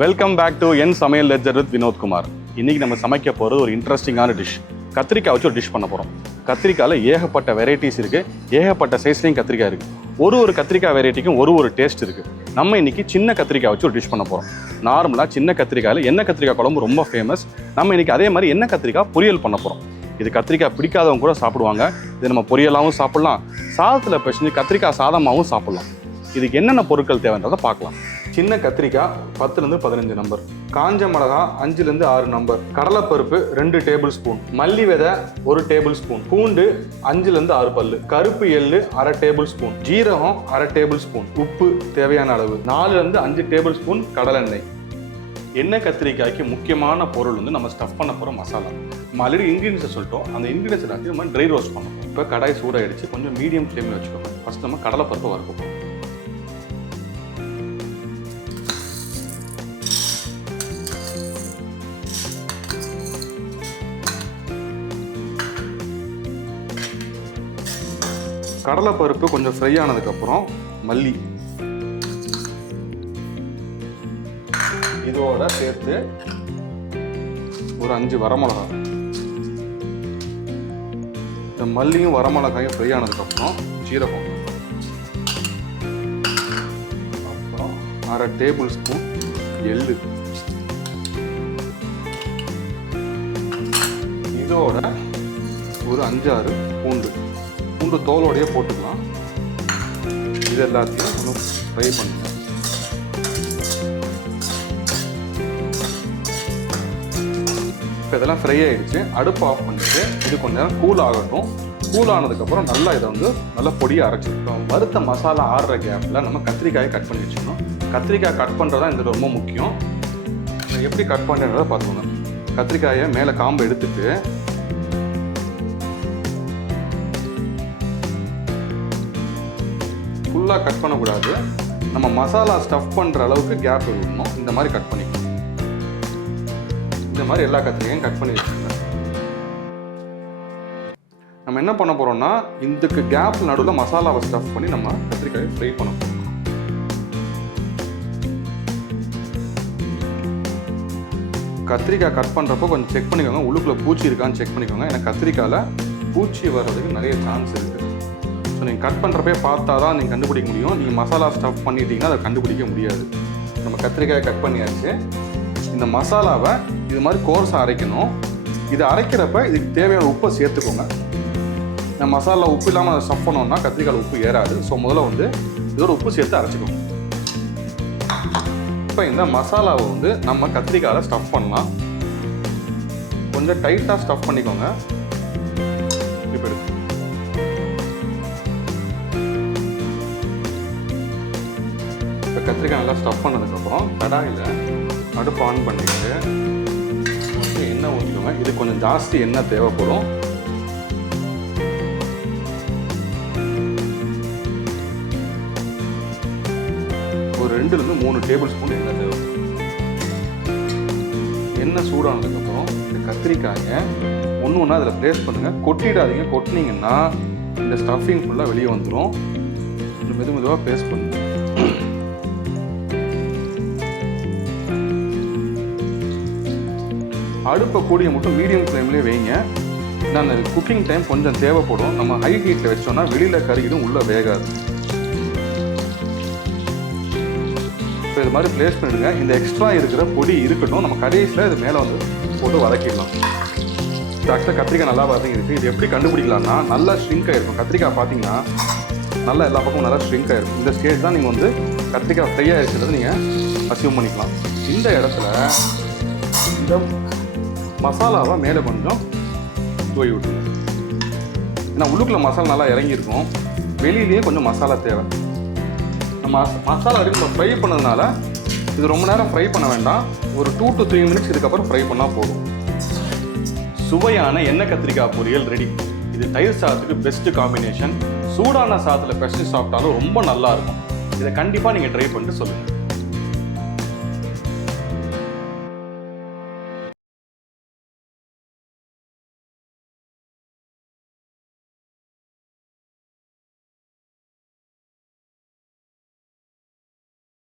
Welcome back to என் சமையல் ledger with Vinodkumar. இன்றைக்கி நம்ம சமைக்க போகிறது ஒரு இன்ட்ரெஸ்டிங்கான டிஷ். கத்திரிக்காய் வச்சு ஒரு டிஷ் பண்ண போகிறோம். கத்திரிக்காயில் ஏகப்பட்ட வெரைட்டிஸ் இருக்குது, ஏகப்பட்ட சைஸ்லேயும் கத்திரிக்காய் இருக்குது. ஒரு கத்திரிக்காய் வெரைட்டிக்கும் ஒரு டேஸ்ட் இருக்குது. நம்ம இன்றைக்கி சின்ன கத்திரிக்காய் வச்சு ஒரு டிஷ் பண்ண போகிறோம். நார்மலாக சின்ன கத்திரிக்காயில் எண்ணெய் கத்திரிக்காய் குழம்பு ரொம்ப ஃபேமஸ். நம்ம இன்றைக்கி அதே மாதிரி எண்ணெய் கத்திரிக்காய் பொரியல் பண்ண போகிறோம். இது கத்திரிக்காய் பிடிக்காதவங்க கூட சாப்பிடுவாங்க. இது நம்ம பொரியலாகவும் சாப்பிட்லாம், சாதத்தில் பிசைஞ்சு கத்திரிக்காய் சாதமாகவும் சாப்பிட்லாம். இதுக்கு என்னென்ன பொருட்கள் தேவைன்றதை பார்க்கலாம். சின்ன கத்திரிக்காய் 10லேருந்து 15 நம்பர், காஞ்ச மிளகா 5லேருந்து 6 நம்பர், கடலைப்பருப்பு 2 டேபிள் ஸ்பூன், மல்லி விதை 1 டேபிள் ஸ்பூன், பூண்டு 5லேருந்து 6 பல்லு, கருப்பு எள்ளு 1/2 டேபிள் ஸ்பூன், ஜீரகம் 1/2 டேபிள் ஸ்பூன், உப்பு தேவையான அளவு, 4லேருந்து 5 டேபிள் ஸ்பூன் கடலெண்ணெய். எண்ணெய் கத்திரிக்காய்க்கு முக்கியமான பொருள் வந்து நம்ம ஸ்டஃப் பண்ண போகிற மசாலா. நம்ம ஆல்ரெடி இன்க்ரீடியன்ஸை சொல்லிட்டோம். அந்த இன்க்ரீடியன்ஸ் எல்லாத்தையும் நம்ம ட்ரை ரோஸ்ட் பண்ணணும். இப்போ கடாய் சூடாகிடுச்சு, கொஞ்சம் மீடியம் ஃப்ளேமில் வச்சுக்கோங்க. ஃபஸ்ட் நம்ம கடலைப்பருப்பு வறுக்க போகிறோம். கடலைப்பருப்பு கொஞ்சம் ஃப்ரை ஆனதுக்கப்புறம் மல்லி இதோட சேர்த்து ஒரு 5 வரமிளகா. இந்த மல்லியும் வரமிளகாயும் ஃப்ரை ஆனதுக்கப்புறம் ஜீரகம், அப்புறம் 1/2 டேபிள் ஸ்பூன் எள்ளு, இதோட ஒரு 5-6 பூண்டு தோலோடையே போட்டுக்கலாம். இது எல்லாத்தையும் கொஞ்சம் ஃப்ரை பண்ணுங்க. இப்போ இதெல்லாம் ஃப்ரை ஆகிடுச்சு. அடுப்பு ஆஃப் பண்ணிட்டு இது கொஞ்சம் நேரம் கூல் ஆகட்டும். கூல் ஆனதுக்கப்புறம் நல்லா இதை வந்து நல்லா பொடியாக அரைச்சிருக்கோம். வறுத்த மசாலா ஆடுற கேப்பில் நம்ம கத்திரிக்காயை கட் பண்ணி வச்சுக்கணும். கத்திரிக்காய் கட் பண்ணுறது தான் இது ரொம்ப முக்கியம். எப்படி கட் பண்ணுறதை பார்த்துக்கோங்க. கத்திரிக்காயை மேலே காம்பை எடுத்துட்டு ஃபுல்லாக கட் பண்ணக்கூடாது. நம்ம மசாலா ஸ்டஃப் பண்ணுற அளவுக்கு கேப் இருக்கணும். இந்த மாதிரி கட் பண்ணிக்கணும். இந்த மாதிரி எல்லா கத்திரிக்காயும் கட் பண்ணி வச்சுக்கோங்க. நம்ம என்ன பண்ண போகிறோம்னா, இதுக்கு கேப் நடுவில் மசாலாவை ஸ்டஃப் பண்ணி நம்ம கத்திரிக்காயை ஃப்ரை பண்ண போகிறோம். கத்திரிக்காய் கட் பண்ணுறப்போ கொஞ்சம் செக் பண்ணிக்கோங்க, உள்ளுக்குள்ளே பூச்சி இருக்கான்னு செக் பண்ணிக்கோங்க. ஏன்னா கத்திரிக்காயில் பூச்சி வர்றதுக்கு நிறைய சான்ஸ் இருக்குது. ஸோ நீங்கள் கட் பண்ணுறப்பே பார்த்தா தான் நீங்கள் கண்டுபிடிக்க முடியும். நீங்கள் மசாலா ஸ்டஃப் பண்ணிட்டீங்கன்னா அதை கண்டுபிடிக்க முடியாது. நம்ம கத்திரிக்காயை கட் பண்ணியாச்சு. இந்த மசாலாவை இது மாதிரி கோர்ஸாக அரைக்கணும். இது அரைக்கிறப்ப இதுக்கு தேவையான உப்பை சேர்த்துக்கோங்க. நம்ம மசாலா உப்பு இல்லாமல் அதை ஸ்டஃப் பண்ணோம்னா கத்திரிக்காயில் உப்பு ஏறாது. ஸோ முதல்ல வந்து இதோட உப்பு சேர்த்து அரைச்சிக்கோங்க. இப்போ இந்த மசாலாவை வந்து நம்ம கத்திரிக்காயில் ஸ்டஃப் பண்ணலாம். கொஞ்சம் டைட்டாக ஸ்டஃப் பண்ணிக்கோங்க. இப்போ எடுத்து இப்போ கத்திரிக்காய் நல்லா ஸ்டஃப் பண்ணதுக்கப்புறம் கடாயில் அடுப்பு ஆன் பண்ணிட்டு எண்ணெய் ஊற்றிக்கோங்க. இது கொஞ்சம் ஜாஸ்தி எண்ணெய் தேவைப்படும். ஒரு 2லேருந்து 3 டேபிள் ஸ்பூன் எண்ணெய் தேவைப்படும். எண்ணெய் சூடானதுக்கப்புறம் இந்த கத்திரிக்காயை ஒன்று அதில் ப்ளேஸ் பண்ணுங்கள். கொட்டிடாதீங்க. கொட்டினீங்கன்னா இந்த ஸ்டஃபிங் ஃபுல்லாக வெளியே வந்துடும். மெதுவாக ப்ளேஸ் பண்ணுங்க. அடுப்பை கூடிய மட்டும் மீடியம் ஃப்ளேம்லேயே வைங்க. ஏன்னா அந்த குக்கிங் டைம் கொஞ்சம் தேவைப்படும். நம்ம ஹை ஹீட்டில் வச்சோம்னா வெளியில் கறிக்கிடும், உள்ளே வேகாது. ஸோ இது மாதிரி ப்ளேஸ் பண்ணிடுங்க. இந்த எக்ஸ்ட்ரா இருக்கிற பொடி இருக்கட்டும். நம்ம கடைசியில் இது மேலே வந்து போட்டு வதக்கிடலாம். ஆக்சுவலாக கத்திரிக்காய் நல்லா இருக்குது. இது எப்படி கண்டுபிடிக்கலாம்னா, நல்லா ஷ்ரிங்க் ஆகிருக்கும். கத்திரிக்காய் பார்த்தீங்கன்னா நல்லா எல்லா பக்கமும் நல்லா ஷ்ரிங்க் ஆகிருக்கும். இந்த ஸ்டேஜ் தான் நீங்கள் வந்து கத்திரிக்காய் ஃப்ரையாக இருக்கிறது நீங்கள் அசியூம் பண்ணிக்கலாம். இந்த இடத்துல இந்த மசாலாவை மேலே கொஞ்சம் தூவி விட்டுருங்க. ஏன்னா உள்ளுக்குள்ள மசாலா நல்லா இறங்கியிருக்கும். வெளியிலேயே கொஞ்சம் மசாலா தேவை. நம்ம மசாலா வரைக்கும் நம்ம ஃப்ரை பண்ணதுனால இது ரொம்ப நேரம் ஃப்ரை பண்ண வேண்டாம். ஒரு 2 to 3 மினிட்ஸ் இதுக்கப்புறம் ஃப்ரை பண்ணால் போதும். சுவையான எண்ணெய் கத்திரிக்காய் பொரியல் ரெடி. இது தயிர் சாதத்துக்கு பெஸ்ட்டு காம்பினேஷன். சூடான சாதத்தில் பிசைஞ்சு சாப்பிட்டாலும் ரொம்ப நல்லா இருக்கும். இதை கண்டிப்பாக நீங்கள் ட்ரை பண்ணிட்டு சொல்லுங்கள்.